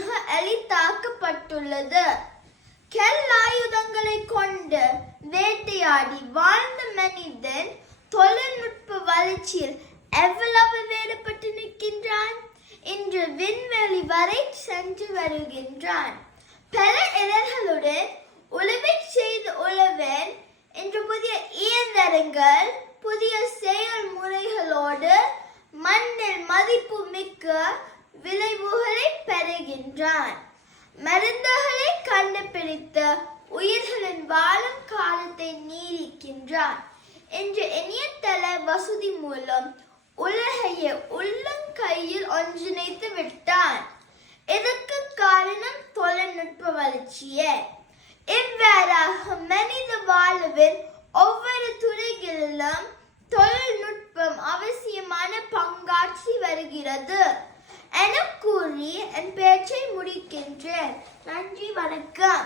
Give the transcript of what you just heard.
மிக எளிதாக்கப்பட்டுள்ளது. ஆயுதங்களை கொண்டு வேட்டையாடி வாழ்ந்த மனிதன் தொழில்நுட்ப வளர்ச்சியில் எவ்வளவு வேறுபட்டு நிற்கின்றான். இன்று விண்வெளி வரை சென்று வருகின்றான். பல இடர்களுடன் உழவை செய்து உழவன் இன்று புதிய இயந்திரங்கள், புதிய செயல்முறைகளோடு மண்ணில் மதிப்பு மிக்க விளைவுகளை பெறுகின்றான். மருந்துகளை கண்டுபிடித்து உயிர்களின் வாழும் காலத்தை நீடிக்கின்றான். இன்று இணையதள வசதி மூலம் உலகையே உள்ளங்கையில் ஒன்றிணைத்து விட்டான். இதற்கு காரணம் தொழில்நுட்ப வளர்ச்சியே. இவ்வாறாக மனித வாழ்வின் ஒவ்வொரு துறைகளிலும் தொழில்நுட்பம் அவசியமான பங்காற்றி வருகிறது என கூறி என் பேச்சை முடிக்கின்றேன். நன்றி, வணக்கம்.